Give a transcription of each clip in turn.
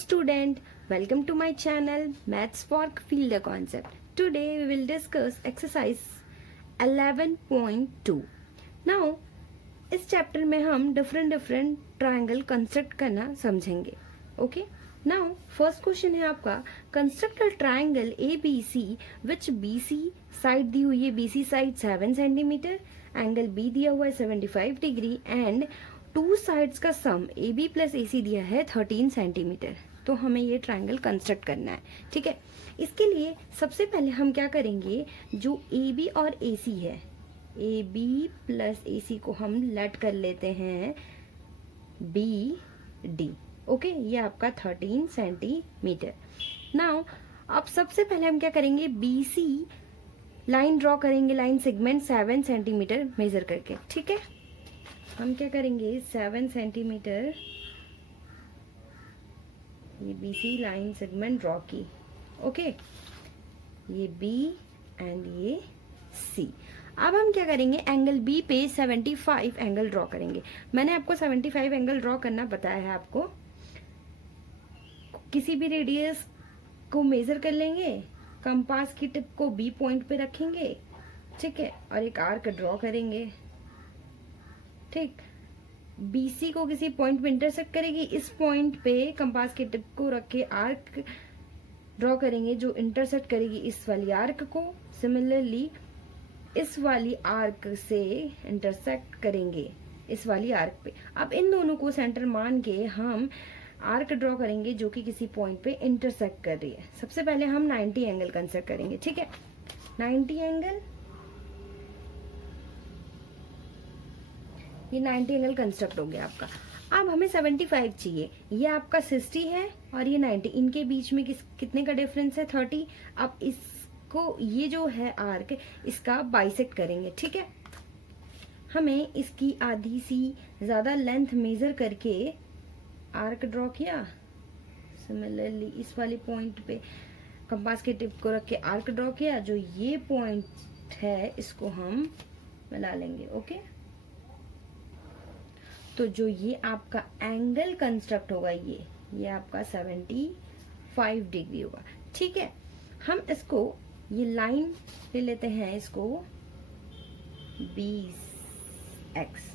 student, welcome to my channel Maths Fork Feel the Concept. Today we will discuss exercise 11.2. Now इस chapter में हम different triangle construct करना समझेंगे. Okay, now first question है आपका, construct a triangle ABC which BC side दी हुई है, BC side 7 centimetre, angle B दिया हुआ है 75 डिग्री एंड टू साइड्स का सम AB प्लस AC दिया है 13 सेंटीमीटर. तो हमें ये ट्रायंगल कंस्ट्रक्ट करना है. ठीक है, इसके लिए सबसे पहले हम क्या करेंगे, जो AB और AC है, AB प्लस AC को हम लेट कर लेते हैं BD. ओके, ये आपका 13 सेंटीमीटर. नाउ अब सबसे पहले हम क्या करेंगे, BC लाइन ड्रॉ करेंगे, लाइन सेगमेंट 7 सेंटीमीटर मेजर करके. ठीक है, हम क्या करेंगे, 7 सेंटीमीटर ये BC लाइन सेगमेंट ड्रॉ की. ओके, ये B एंड ये C. अब हम क्या करेंगे, एंगल B पे 75 एंगल ड्रॉ करेंगे. मैंने आपको 75 एंगल ड्रॉ करना बताया है. आपको किसी भी रेडियस को मेजर कर लेंगे, कंपास की टिप को B पॉइंट पे रखेंगे. ठीक है, और एक आर्क ड्रॉ करेंगे. ठीक, BC को किसी पॉइंट पे इंटरसेक्ट करेगी, इस पॉइंट पे कंपास की टिप को रख के आर्क ड्रॉ करेंगे जो इंटरसेक्ट करेगी इस वाली आर्क को. सिमिलरली इस वाली आर्क से इंटरसेक्ट करेंगे इस वाली आर्क पे. अब इन दोनों को सेंटर मान के हम आर्क ड्रॉ करेंगे जो कि किसी पॉइंट पे इंटरसेक्ट कर रही है. सबसे पहले हम 90 एंगल कंस्ट्रक्ट करेंगे. ठीक है, 90 एंगल, ये 90 एंगल कंस्ट्रक्ट हो गया आपका. अब हमें 75 चाहिए. ये आपका 60 है और ये 90, इनके बीच में कितने का डिफरेंस है, 30. अब इसको, ये जो है आर्क, इसका बाइसेक्ट करेंगे. ठीक है, हमें इसकी आधी सी ज्यादा लेंथ मेजर करके आर्क ड्रॉ किया. सिमिलरली इस वाली पॉइंट पे कंपास के टिप को रख के आर्क ड्रॉ किया. जो ये पॉइंट है इसको हम मिला लेंगे. ओके, तो जो ये आपका एंगल कंस्ट्रक्ट होगा, ये आपका 75 डिग्री होगा. ठीक है, हम इसको, ये लाइन ले लेते हैं, इसको BX.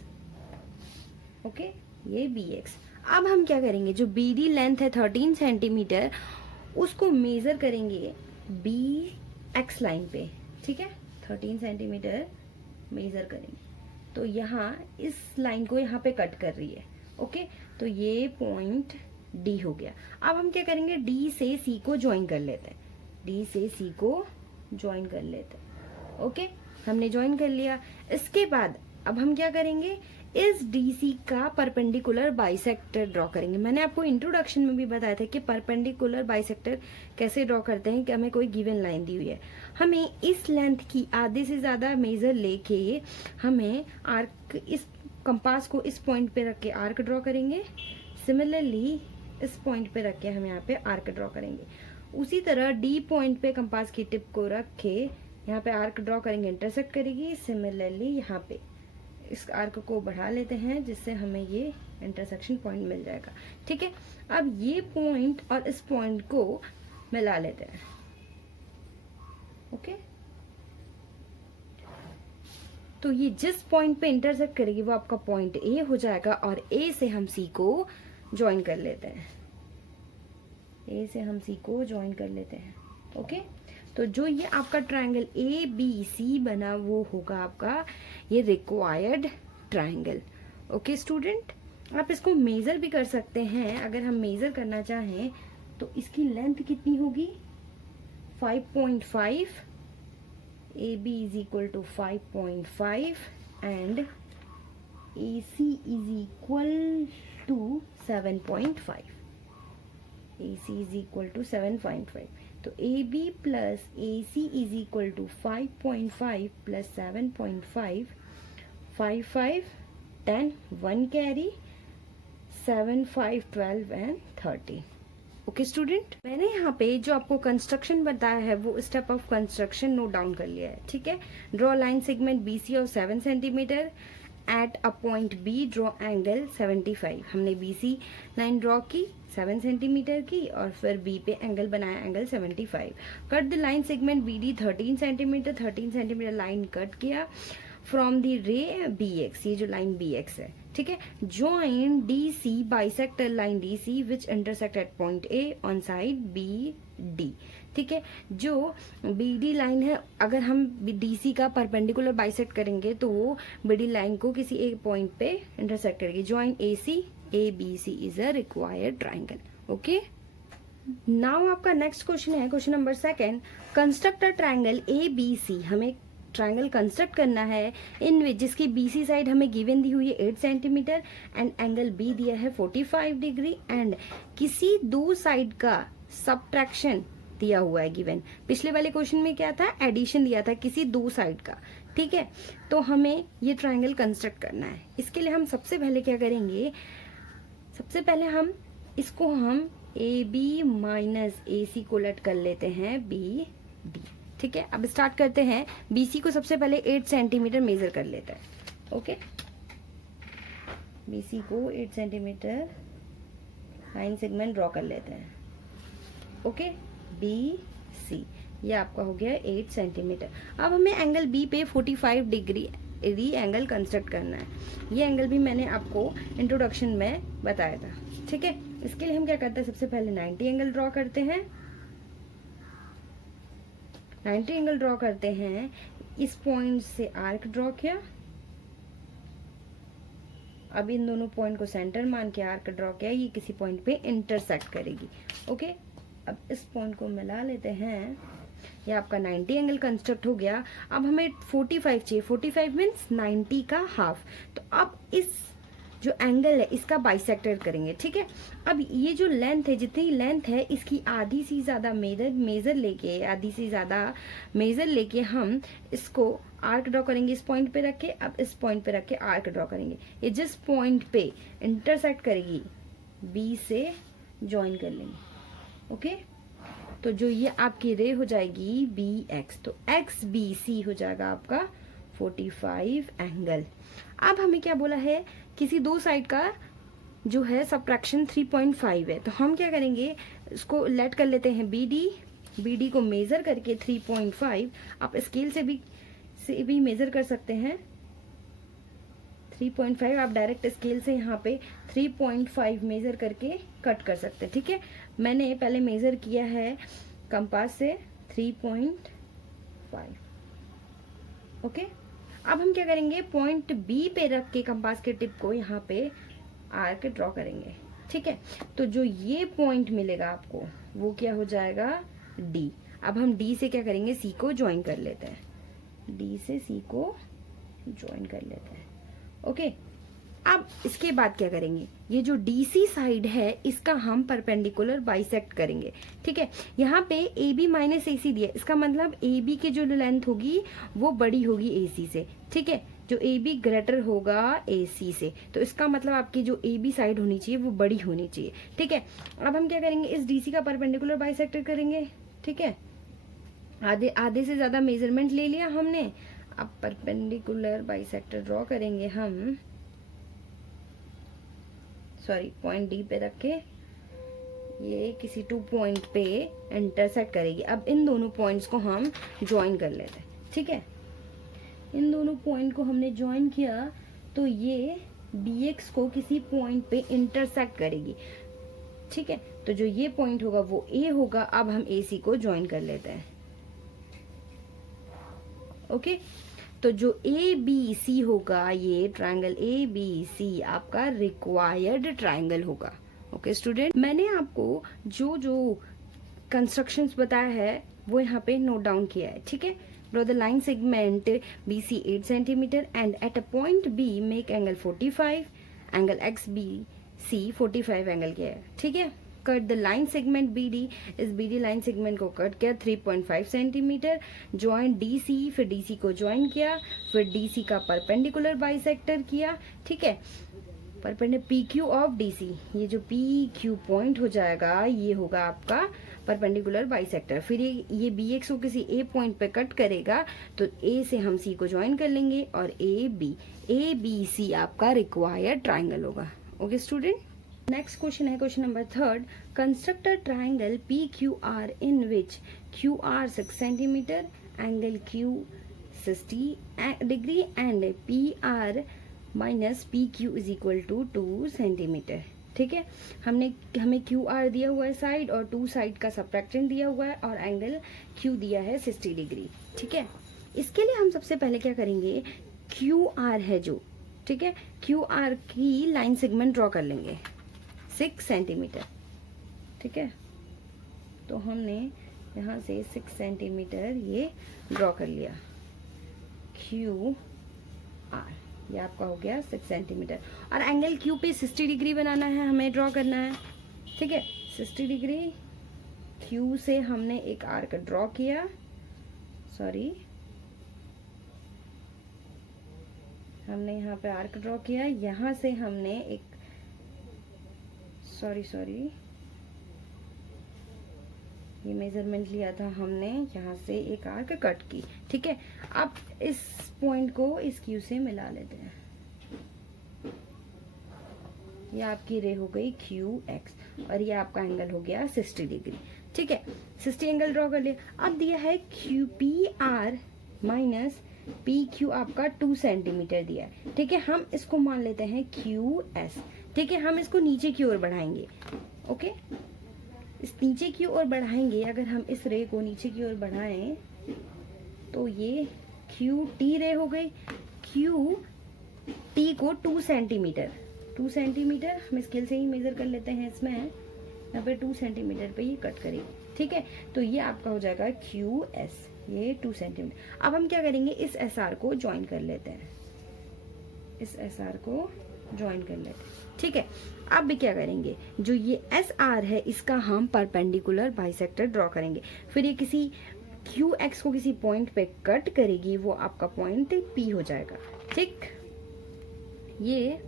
ओके, ये BX. अब हम क्या करेंगे, जो BD लेंथ है 13 सेंटीमीटर, उसको मेजर करेंगे BX लाइन पे. ठीक है, 13 सेंटीमीटर मेजर करेंगे. तो यहाँ इस लाइन को यहाँ पे कट कर रही है. ओके, तो ये पॉइंट D हो गया. अब हम क्या करेंगे, D से C को ज्वाइन कर लेते हैं. D से C को ज्वाइन कर लेते हैं. ओके, हमने ज्वाइन कर लिया. इसके बाद अब हम क्या करेंगे, इस DC का परपेंडिकुलर बाइसेक्टर ड्रॉ करेंगे. मैंने आपको इंट्रोडक्शन में भी बताया था कि परपेंडिकुलर बाइसेक्टर कैसे ड्रॉ करते हैं. कि हमें कोई गिवन लाइन दी हुई है, हमें इस लेंथ की आधे से ज्यादा मेजर लेके हमें आर्क, इस कंपास को इस पॉइंट पे रख के आर्क ड्रॉ करेंगे. सिमिलरली इस पॉइंट पे रख के हम यहाँ पे आर्क ड्रॉ करेंगे. उसी तरह D पॉइंट पे कंपास की टिप को रख के यहाँ पे आर्क ड्रॉ करेंगे, इंटरसेक्ट करेगी. सिमिलरली यहाँ पे इस आर्क को बढ़ा लेते हैं जिससे हमें ये इंटरसेक्शन पॉइंट मिल जाएगा. ठीक है, अब ये पॉइंट और इस पॉइंट को मिला लेते हैं. ओके, तो ये जिस पॉइंट पे इंटरसेक्ट करेगी वो आपका पॉइंट A हो जाएगा और A से हम C को ज्वाइन कर लेते हैं. A से हम C को ज्वाइन कर लेते हैं. ओके, तो जो ये आपका ट्रायंगल ABC बना वो होगा आपका ये रिक्वायर्ड ट्रायंगल. ओके स्टूडेंट, आप इसको मेजर भी कर सकते हैं. अगर हम मेजर करना चाहें तो इसकी लेंथ कितनी होगी, 5.5. AB is equal to 5.5 and AC is equal to 7.5. AC is equal to 7.5. तो AB plus AC is equal to 5.5 plus 7.5, 5, 5, 10, 1 carry, 7, 5, 12 and 30. Okay student, मैंने यहाँ पे जो आपको कंस्ट्रक्शन बताया है वो step of construction note down कर लिया है. ठीक है, draw line segment BC of 7 centimetre at a point B draw angle 75। हमने BC लाइन ड्रॉ की 7 सेंटीमीटर की और फिर B पे एंगल बनाया angle 75। Cut the line segment BD 13 centimetre, 13 centimetre line cut किया फ्रॉम द रे BX, ये जो लाइन BX है, ठीक है। Join DC bisector line DC which intersect at point A on side BD, ठीक है। जो BD लाइन है, अगर हम DC का परपेंडिकुलर बाइसेक्ट करेंगे तो वो BD लाइन को किसी एक पॉइंट पे इंटरसेक्ट करेगी। Join AC ABC is a required triangle. Okay, now आपका नेक्स्ट क्वेश्चन है question number 2, construct a triangle ABC। हमें ट्राइंगल कंस्ट्रक्ट करना है इन विच जिसकी BC साइड हमें गिवन दी हुई है 8 सेंटीमीटर एंड एंगल B दिया है 45 डिग्री एंड किसी दो साइड का सब्ट्रैक्शन दिया हुआ है गिवन। पिछले वाले क्वेश्चन में क्या था, एडिशन दिया था किसी दो साइड का, ठीक है। तो हमें ये ट्राइंगल कंस्ट्रक्ट करना है। इसके लिए हम सबसे पहले क्या करेंगे, सबसे पहले हम इसको हम AB माइनस AC को लेट कर लेते हैं BD, ठीक है। अब स्टार्ट करते हैं। BC को सबसे पहले 8 सेंटीमीटर मेजर कर लेते हैं। ओके, BC को 8 सेंटीमीटर लाइन सेगमेंट ड्रॉ कर लेते हैं। ओके, BC ये आपका हो गया 8 सेंटीमीटर। अब हमें एंगल B पे 45 डिग्री एंगल कंस्ट्रक्ट करना है। ये एंगल भी मैंने आपको इंट्रोडक्शन में बताया था, ठीक है। इसके लिए हम क्या करते हैं, सबसे पहले 90 एंगल ड्रॉ करते हैं। 90 एंगल ड्रॉ करते हैं, इस पॉइंट से आर्क ड्रॉ किया। अब इन दोनों पॉइंट को सेंटर मान के आर्क ड्रॉ किया, ये किसी पॉइंट पे इंटरसेक्ट करेगी। ओके, अब इस पॉइंट को मिला लेते हैं। ये आपका 90 एंगल कंस्ट्रक्ट हो गया। अब हमें 45 चाहिए, 45 मीन्स 90 का हाफ। तो अब इस जो एंगल है इसका बाइसेक्टर करेंगे, ठीक है। अब ये जो लेंथ है, जितनी लेंथ है इसकी आधी से ज्यादा मेजर लेके हम इसको आर्क ड्रॉ करेंगे इस पॉइंट पे रख के। अब इस पॉइंट पे रख के आर्क ड्रॉ करेंगे। ये जिस पॉइंट पे इंटरसेक्ट करेगी B से ज्वाइन कर लेंगे। ओके, तो जो ये आपकी रे हो जाएगी BX, तो XBC हो जाएगा आपका 45 एंगल। अब हमें क्या बोला है, किसी दो साइड का जो है सब्ट्रैक्शन 3.5 है। तो हम क्या करेंगे, इसको लेट कर लेते हैं BD को मेजर करके 3.5। आप स्केल से भी मेजर कर सकते हैं 3.5। आप डायरेक्ट स्केल से यहाँ पे 3.5 मेजर करके कट कर सकते हैं, ठीक है। मैंने पहले मेजर किया है कंपास से 3.5। ओके, अब हम क्या करेंगे, पॉइंट B पे रख के कंपास के टिप को यहाँ पे आर्क ड्रॉ करेंगे, ठीक है। तो जो ये पॉइंट मिलेगा आपको वो क्या हो जाएगा D। अब हम D से क्या करेंगे, C को ज्वाइन कर लेते हैं। D से C को ज्वाइन कर लेते हैं। ओके, अब इसके बाद क्या करेंगे, ये जो DC साइड है इसका हम परपेंडिकुलर बाइसेक्ट करेंगे, ठीक है। यहाँ पे AB माइनस AC दिया, इसका मतलब AB की जो लेंथ होगी वो बड़ी होगी AC से, ठीक है। जो AB ग्रेटर होगा AC से, तो इसका मतलब आपकी जो AB साइड होनी चाहिए वो बड़ी होनी चाहिए, ठीक है। अब हम क्या करेंगे, इस DC का परपेंडिकुलर बाइसेक्टर करेंगे, ठीक है। आधे से ज्यादा मेजरमेंट ले लिया हमने। अब परपेंडिकुलर बाइसेक्टर ड्रॉ करेंगे हम, सॉरी पॉइंट D पे रख के ये किसी 2 पॉइंट पे इंटरसेक्ट करेगी। अब इन दोनों पॉइंट्स को हम ज्वाइन कर लेते हैं, ठीक है। इन दोनों पॉइंट को हमने ज्वाइन किया तो ये BX को किसी पॉइंट पे इंटरसेक्ट करेगी, ठीक है। तो जो ये पॉइंट होगा वो A होगा। अब हम AC को ज्वाइन कर लेते हैं। ओके, तो जो ABC होगा, ये ट्रायंगल ABC आपका रिक्वायर्ड ट्रायंगल होगा। ओके स्टूडेंट, मैंने आपको जो जो कंस्ट्रक्शंस बताया है वो यहाँ पे नोट डाउन किया है, ठीक है। Draw the line segment BC 8 centimetre and eight a point B make angle 45, angle XBC 45 angle किया है, ठीक है। Cut the line segment BD, इस BD लाइन सेगमेंट को कट किया 3.5 सेंटीमीटर। ज्वाइन DC, फिर DC को ज्वाइन किया, फिर DC का परपेंडिकुलर बाइसेक्टर किया, ठीक है। परपेंडिकुलर PQ ऑफ DC, ये जो PQ पॉइंट हो जाएगा ये होगा आपका परपेंडिकुलर बाइसेक्टर। फिर ये बी एक्स को किसी ए पॉइंट पे कट करेगा तो ए से हम सी को ज्वाइन कर लेंगे और ए बी सी आपका रिक्वायर्ड ट्राइंगल होगा। ओके स्टूडेंट, नेक्स्ट क्वेश्चन है question number 3। Construct a triangle P Q R in which Q R 6 centimetre, angle Q 60 degree and P R minus P Q is equal to 2 centimetre. ठीक है, हमें Q R दिया हुआ है side और 2 side का subtraction दिया हुआ है और एंगल क्यू दिया है 60 डिग्री। ठीक है, इसके लिए हम सबसे पहले क्या करेंगे, क्यू आर है जो, ठीक है, क्यू आर की लाइन सेगमेंट ड्रॉ कर लेंगे 6 सेंटीमीटर। ठीक है, तो हमने यहाँ से 6 सेंटीमीटर ये ड्रॉ कर लिया क्यू आर, ये आपका हो गया 6 सेंटीमीटर। और एंगल क्यू पे 60 डिग्री बनाना है, हमें ड्रॉ करना है। ठीक है, 60 डिग्री क्यू से हमने एक आर्क ड्रॉ किया, सॉरी हमने यहाँ पे आर्क ड्रॉ किया, यहाँ से हमने एक सॉरी ये मेजरमेंट लिया था हमने, यहाँ से एक आर्क कट की। ठीक है, अब इस पॉइंट को इस क्यू से मिला लेते हैं, ये आपकी रे हो गई क्यू एक्स और ये आपका एंगल हो गया 60 डिग्री। ठीक है, 60 एंगल ड्रॉ कर लिया। अब दिया है Q P R minus P Q आपका 2 सेंटीमीटर दिया है। ठीक है, हम इसको मान लेते हैं क्यू एस। ठीक है, हम इसको नीचे की ओर बढ़ाएंगे। ओके, इस नीचे की ओर बढ़ाएंगे, अगर हम इस रे को नीचे की ओर बढ़ाएं तो ये क्यू टी रे हो गई। क्यू टी को 2 सेंटीमीटर हम स्केल से ही मेजर कर लेते हैं, इसमें यहाँ पे 2 सेंटीमीटर पे ये कट करेगी। ठीक है, तो ये आपका हो जाएगा क्यू एस, ये 2 सेंटीमीटर। अब हम क्या करेंगे, इस एस आर को ज्वाइन कर लेते हैं, इस एस आर को ज्वाइन कर लेते हैं। ठीक है, अब भी क्या करेंगे, जो ये एस आर है इसका हम परपेंडिकुलर बाइसेक्टर ड्रॉ करेंगे। फिर ये किसी क्यू एक्स को किसी पॉइंट पे कट करेगी, वो आपका पॉइंट पी हो जाएगा। ठीक, ये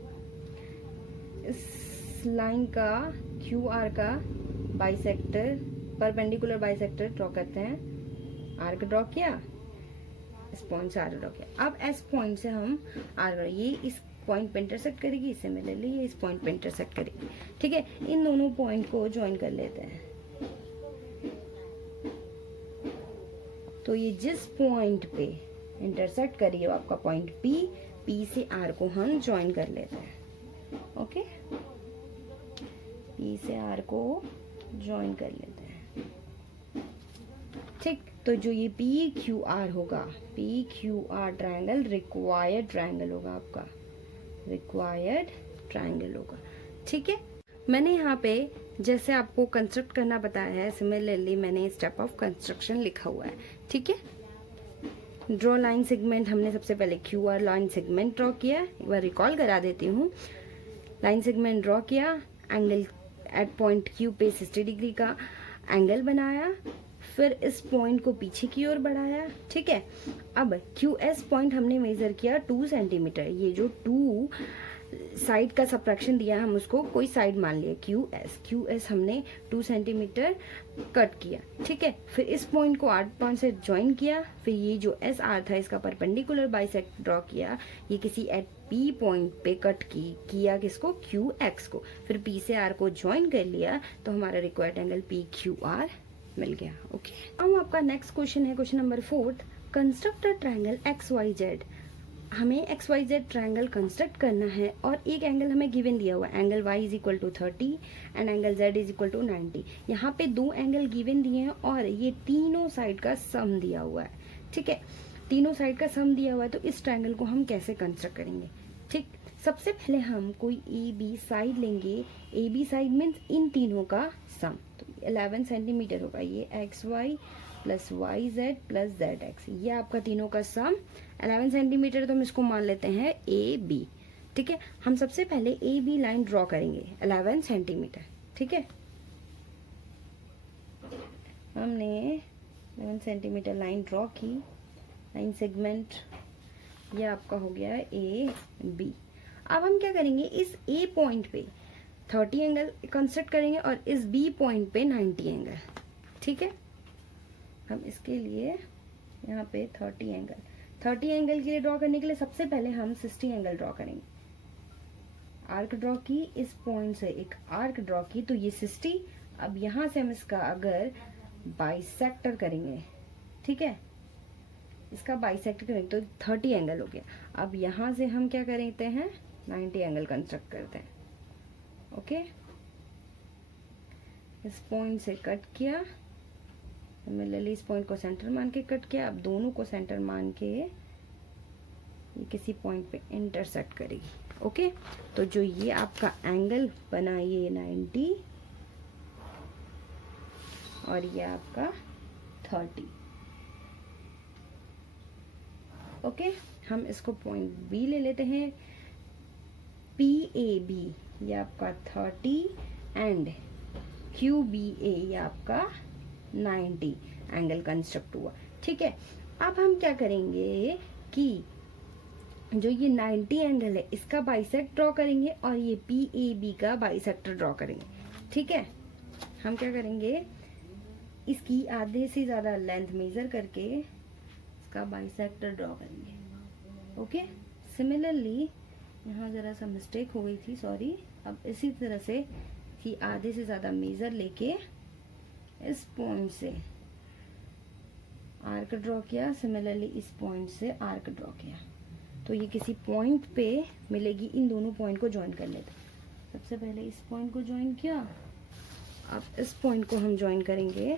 इस लाइन का क्यू आर का बाइसेक्टर, परपेंडिकुलर बाइसेक्टर ड्रॉ करते हैं। आर्क ड्रॉ किया, इस पॉइंट से आर्क ड्रॉ किया। अब एस पॉइंट से हम आर्क, ये इस पॉइंट पे इंटरसेक्ट करेगी, इससे मिले लिए इस पॉइंट पे इंटरसेक्ट करेगी। ठीक है, इन दोनों पॉइंट को ज्वाइन कर लेते हैं। तो ये जिस पॉइंट पे इंटरसेक्ट करिए वो आपका पॉइंट पी से आर को हम ज्वाइन कर लेते हैं। ओके, पी से आर को ज्वाइन कर लेते हैं। ठीक, तो जो ये पी क्यू आर होगा, P Q R triangle required triangle होगा आपका, रिक्वायर्ड ट्राइंगल होगा। ठीक है, मैंने यहाँ पे जैसे आपको कंस्ट्रक्ट करना बताया है, सिमिलरली मैंने स्टेप ऑफ कंस्ट्रक्शन लिखा हुआ है। ठीक है, ड्रॉ लाइन सेगमेंट, हमने सबसे पहले Q R line segment draw किया, एक बार रिकॉल करा देती हूँ। लाइन सेगमेंट ड्रॉ किया, एंगल एट पॉइंट क्यू पे 60 डिग्री का एंगल बनाया, फिर इस पॉइंट को पीछे की ओर बढ़ाया। ठीक है, अब क्यू एस पॉइंट हमने मेजर किया 2 सेंटीमीटर। ये जो 2 साइड का सबट्रैक्शन दिया, हम उसको कोई साइड मान लिया, क्यू एस हमने 2 सेंटीमीटर कट किया। ठीक है, फिर इस पॉइंट को 8 पॉइंट से ज्वाइन किया, फिर ये जो एस आर था इसका परपेंडिकुलर बाइसेक्ट ड्रॉ किया, ये किसी एट पी पॉइंट पे कट किया किसको, क्यू एक्स को, फिर पी से आर को ज्वाइन कर लिया, तो हमारा required angle P Q R मिल गया। ओके, अब आपका नेक्स्ट क्वेश्चन है question number 4। Construct a triangle X Y Z. हमें X Y Z triangle construct करना है और एक एंगल हमें गिवन दिया हुआ है, angle y is equal to 30 and angle z is equal to 90। यहाँ पे 2 एंगल गिवन दिए हैं और ये तीनों साइड का सम दिया हुआ है। ठीक है, तीनों साइड का सम दिया हुआ है, तो इस ट्राइंगल को हम कैसे कंस्ट्रक्ट करेंगे। ठीक, सबसे पहले हम कोई ए बी साइड लेंगे, ए बी साइड मीन्स इन तीनों का सम, तो 11 सेंटीमीटर होगा, ये X Y plus Y Z plus Z X, ये आपका तीनों का सम 11 सेंटीमीटर, तो हम इसको मान लेते हैं ए बी। ठीक है, हम सबसे पहले ए बी लाइन ड्रॉ करेंगे 11 सेंटीमीटर। ठीक है, हमने 11 सेंटीमीटर लाइन ड्रॉ की, लाइन सेगमेंट ये आपका हो गया ए बी। अब हम क्या करेंगे, इस ए पॉइंट पे 30 एंगल कंस्ट्रक्ट करेंगे और इस बी पॉइंट पे 90 एंगल। ठीक है, हम इसके लिए यहाँ पे 30 एंगल के लिए ड्रॉ करने के लिए सबसे पहले हम 60 एंगल ड्रॉ करेंगे। आर्क ड्रॉ की, इस पॉइंट से एक आर्क ड्रॉ की, तो ये 60। अब यहाँ से हम इसका अगर बाइसेक्टर करेंगे, ठीक है, इसका बाइसेक्टर करेंगे तो 30 एंगल हो गया। अब यहाँ से हम क्या करते हैं, 90 एंगल कंस्ट्रक्ट करते हैं। ओके, इस पॉइंट से कट किया, सिमिलरली इस पॉइंट को सेंटर मान के कट किया। अब दोनों को सेंटर मान के ये किसी पॉइंट पे इंटरसेक्ट करेगी। ओके, तो जो ये आपका एंगल बना ये 90 और ये आपका 30। ओके, हम इसको पॉइंट बी ले लेते हैं, PAB ये आपका 30 एंड QBA ये आपका 90 एंगल कंस्ट्रक्ट हुआ। ठीक है, अब हम क्या करेंगे कि जो ये 90 एंगल है इसका बाइसेक्ट ड्रॉ करेंगे और ये PAB का बाइसेक्टर ड्रॉ करेंगे। ठीक है, हम क्या करेंगे, इसकी आधे से ज्यादा लेंथ मेजर करके इसका बाइसेक्टर ड्रॉ करेंगे। ओके, सिमिलरली यहाँ जरा सा मिस्टेक हो गई थी, सॉरी। अब इसी तरह से कि आधे से ज्यादा मेजर लेके इस पॉइंट से आर्क ड्रॉ किया, सिमिलरली इस पॉइंट से आर्क ड्रॉ किया, तो ये किसी पॉइंट पे मिलेगी। इन दोनों पॉइंट को ज्वाइन कर लेते हैं। सबसे पहले इस पॉइंट को ज्वाइन किया, अब इस पॉइंट को हम ज्वाइन करेंगे।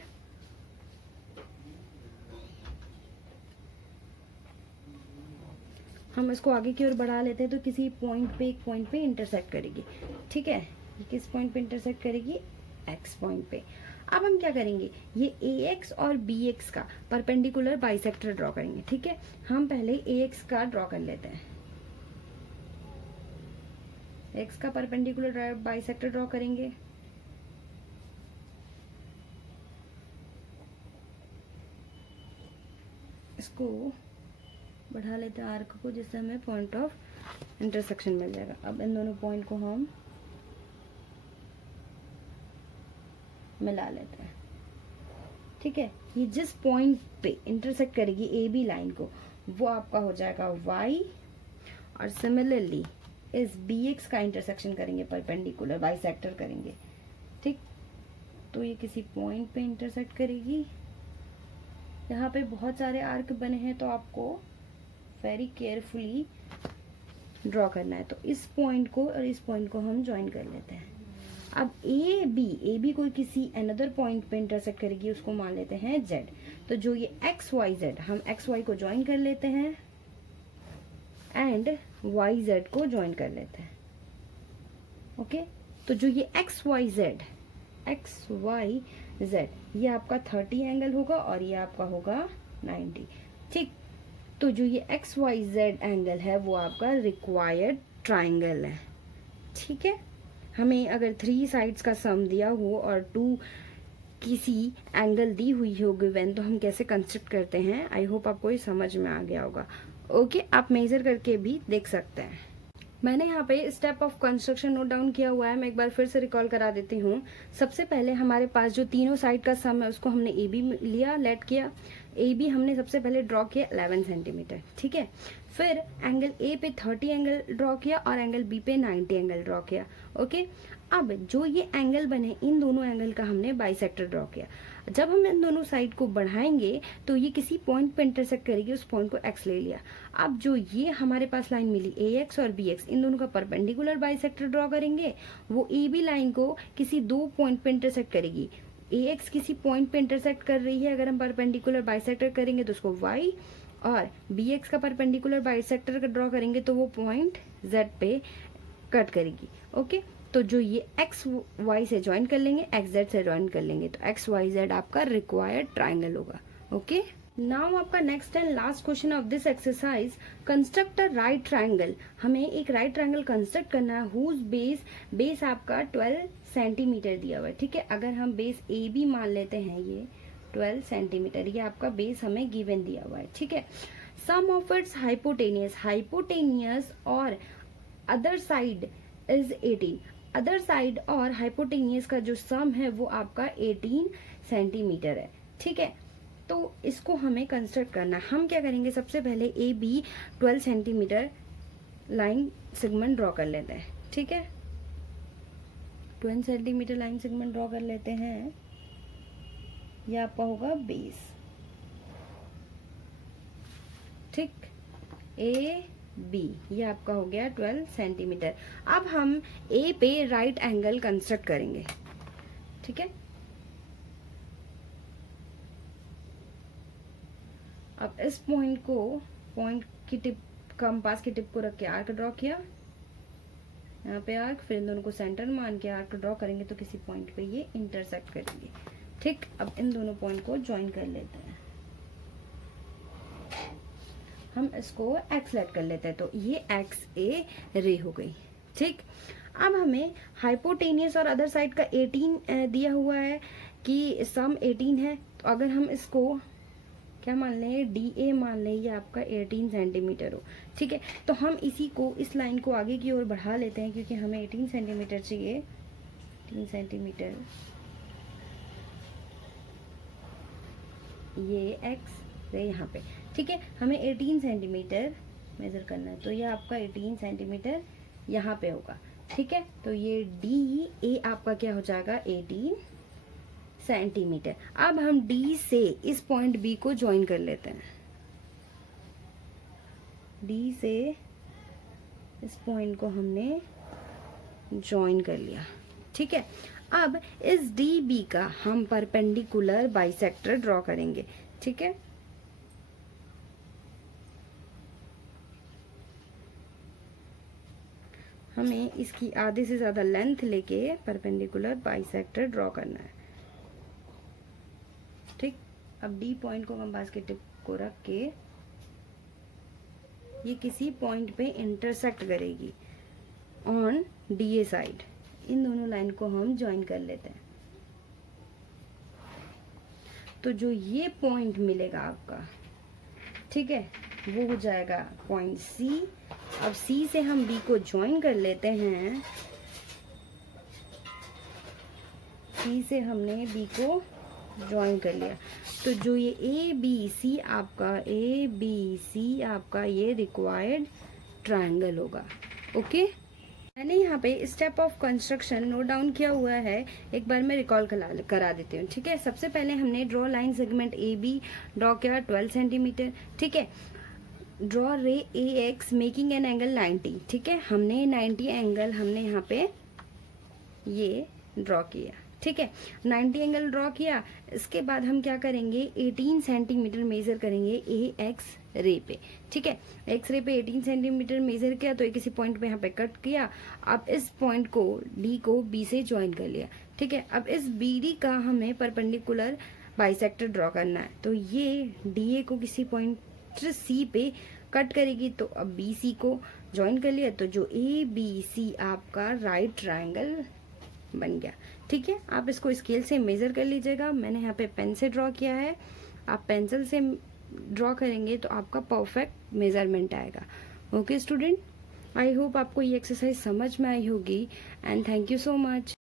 हम इसको आगे की ओर बढ़ा लेते हैं तो किसी पॉइंट पे, एक पॉइंट पे इंटरसेक्ट करेगी। ठीक है, ये किस पॉइंट पे इंटरसेक्ट करेगी, एक्स पॉइंट पे। अब हम क्या करेंगे, ये AX और BX का परपेंडिकुलर बाइसेक्टर ड्रॉ करेंगे। ठीक है, हम पहले AX का ड्रॉ कर लेते हैं। X का परपेंडिकुलर बाइसेक्टर ड्रॉ करेंगे। इसको बढ़ा लेते हैं आर्क को, जिससे हमें पॉइंट ऑफ इंटरसेक्शन मिल जाएगा। अब इन दोनों पॉइंट को हम मिला लेते हैं। ठीक है, ये जिस पॉइंट पे इंटरसेक्ट करेगी AB लाइन को, वो आपका हो जाएगा Y, और सिमिलरली इस BX का इंटरसेक्शन करेंगे, परपेंडिकुलर बाइसेक्टर करेंगे। ठीक, तो ये किसी पॉइंट पे इंटरसेक्ट करेगी। यहाँ पे बहुत सारे आर्क बने हैं तो आपको वेरी केयरफुली ड्रॉ करना है। तो इस पॉइंट को और इस पॉइंट को हम ज्वाइन कर लेते हैं। अब AB को किसी अनदर पॉइंट पे इंटरसेक्ट करेगी, उसको मान लेते हैं Z। तो जो ये XYZ, हम XY को ज्वाइन कर लेते हैं एंड YZ को ज्वाइन कर लेते हैं। ओके, तो जो ये XYZ ये आपका 30 एंगल होगा और ये आपका होगा 90। ठीक, तो जो ये XYZ एंगल है वो आपका रिक्वायर्ड ट्राइंगल है। ठीक है, हमें अगर 3 साइड्स का सम दिया हो और 2 किसी एंगल दी हुई हो गिवन, तो हम कैसे कंस्ट्रक्ट करते हैं। आई होप आपको ये समझ में आ गया होगा। ओके, आप मेजर करके भी देख सकते हैं। मैंने यहाँ पे step of construction note down किया हुआ है, मैं एक बार फिर से रिकॉल करा देती हूँ। सबसे पहले हमारे पास जो तीनों साइड का सम है उसको हमने AB लिया, लेट किया। AB हमने सबसे पहले ड्रॉ किया 11 सेंटीमीटर। ठीक है, फिर एंगल A पे 30 एंगल ड्रॉ किया और एंगल B पे 90 एंगल ड्रॉ किया। ओके, अब जो ये एंगल बने, इन दोनों एंगल का हमने बाइसेक्टर ड्रॉ किया। जब हम इन दोनों साइड को बढ़ाएंगे तो ये किसी पॉइंट पे इंटरसेक्ट करेगी, उस पॉइंट को X ले लिया। अब जो ये हमारे पास लाइन मिली AX और BX, इन दोनों का परपेंडिकुलर बाइसेक्टर ड्रॉ करेंगे। वो AB लाइन को किसी 2 पॉइंट पे इंटरसेक्ट करेगी। AX किसी पॉइंट पे इंटरसेक्ट कर रही है, अगर हम परपेंडिकुलर बाइसेक्टर करेंगे तो उसको Y, और BX का परपेंडिकुलर बाइसेक्टर ड्रॉ करेंगे तो वो पॉइंट Z पे कट करेगी। ओके, तो जो ये XY से ज्वाइन कर लेंगे, XZ से ज्वाइन कर लेंगे, तो XYZ आपका रिक्वायर्ड ट्राइंगल होगा। ओके, नाउ आपका next and last question of this exercise, construct a right triangle. हमें एक राइट ट्राइंगल कंस्ट्रक्ट करना है हुज बेस आपका 12 सेंटीमीटर दिया हुआ है। ठीक है, अगर हम बेस AB मान लेते हैं, ये 12 सेंटीमीटर ये आपका बेस हमें गिवन दिया हुआ है। ठीक है, सम ऑफ इट्स हाइपोटेनियस और other side is 18। Other side और हाइपोटेनियस का जो सम है वो आपका 18 सेंटीमीटर है, ठीक है। तो इसको हमें कंस्ट्रक्ट करना है। हम क्या करेंगे, सबसे पहले A B 12 centimetre line segment draw कर लेते हैं, ठीक है। 12 सेंटीमीटर लाइन सेगमेंट ड्रॉ कर लेते हैं। यह आपका होगा बेस, ठीक। ए बी ये आपका हो गया 12 सेंटीमीटर। अब हम ए पे राइट एंगल कंस्ट्रक्ट करेंगे, ठीक है। अब इस पॉइंट की टिप, कंपास की टिप को रख के आर्क ड्रॉ किया, यहाँ पे आर्क, फिर इन दोनों को सेंटर मान के आर्क ड्रॉ करेंगे तो किसी पॉइंट पे ये इंटरसेक्ट करेंगे, ठीक। अब इन दोनों पॉइंट को ज्वाइन कर लेते हैं। हम इसको एक्स लेट कर लेते हैं, तो ये एक्स ए रे हो गई, ठीक। अब हमें हाइपोटेनियस और अदर साइड का 18 दिया हुआ है कि सम 18 है। तो अगर हम इसको क्या मान लें, डी ए मान लें, ये आपका 18 सेंटीमीटर हो, ठीक है। तो हम इसी को, इस लाइन को आगे की ओर बढ़ा लेते हैं क्योंकि हमें 18 सेंटीमीटर चाहिए। 18 सेंटीमीटर, ये एक्स रे यहाँ पे, ठीक है। हमें 18 सेंटीमीटर मेजर करना है, तो ये आपका 18 सेंटीमीटर यहाँ पे होगा, ठीक है। तो ये डी ए आपका क्या हो जाएगा, 18 सेंटीमीटर। अब हम डी से इस पॉइंट बी को ज्वाइन कर लेते हैं। डी से इस पॉइंट को हमने ज्वाइन कर लिया, ठीक है। अब इस डी बी का हम परपेंडिकुलर बाइसेक्टर ड्रॉ करेंगे, ठीक है। हमें इसकी आधे से ज्यादा लेंथ लेके परपेंडिकुलर बाइसेक्टर ड्रॉ करना है, ठीक। अब डी पॉइंट को कंपास की टिप को रख के ये किसी पॉइंट पे इंटरसेक्ट करेगी ऑन डी ए साइड। इन दोनों लाइन को हम ज्वाइन कर लेते हैं। तो जो ये पॉइंट मिलेगा आपका, ठीक है, वो हो जाएगा पॉइंट सी। अब सी से हम बी को ज्वाइन कर लेते हैं। सी से हमने बी को ज्वाइन कर लिया, तो जो ये ए बी सी आपका ये रिक्वायर्ड ट्रायंगल होगा, ओके। मैंने यहाँ पे step of construction note down किया हुआ है, एक बार मैं रिकॉल करा देती हूँ, ठीक है। सबसे पहले हमने draw line segment A B draw किया 12 सेंटीमीटर, ठीक है। Draw ray A X making an angle 90, ठीक है। हमने 90 एंगल हमने यहाँ पे ये ड्रॉ किया, ठीक है। 90 एंगल ड्रॉ किया। इसके बाद हम क्या करेंगे, 18 सेंटीमीटर मेजर करेंगे ए एक्स रे पे, ठीक है। एक्स रे पे 18 सेंटीमीटर मेजर किया, तो किसी पॉइंट पे यहाँ पे कट किया। अब इस पॉइंट को डी को बी से ज्वाइन कर लिया, ठीक है। अब इस बी डी का हमें परपेंडिकुलर बाइसेक्टर ड्रॉ करना है, तो ये डी ए को किसी पॉइंट सी पे कट करेगी, तो अब बी सी को ज्वाइन कर लिया, तो जो ए बी सी आपका राइट ट्रायंगल बन गया, ठीक है। आप इसको स्केल से मेजर कर लीजिएगा। मैंने यहाँ पे पेन से ड्रॉ किया है, आप पेंसिल से ड्रॉ करेंगे तो आपका परफेक्ट मेजरमेंट आएगा, ओके स्टूडेंट। आई होप आपको ये एक्सरसाइज समझ में आई होगी and thank you so much.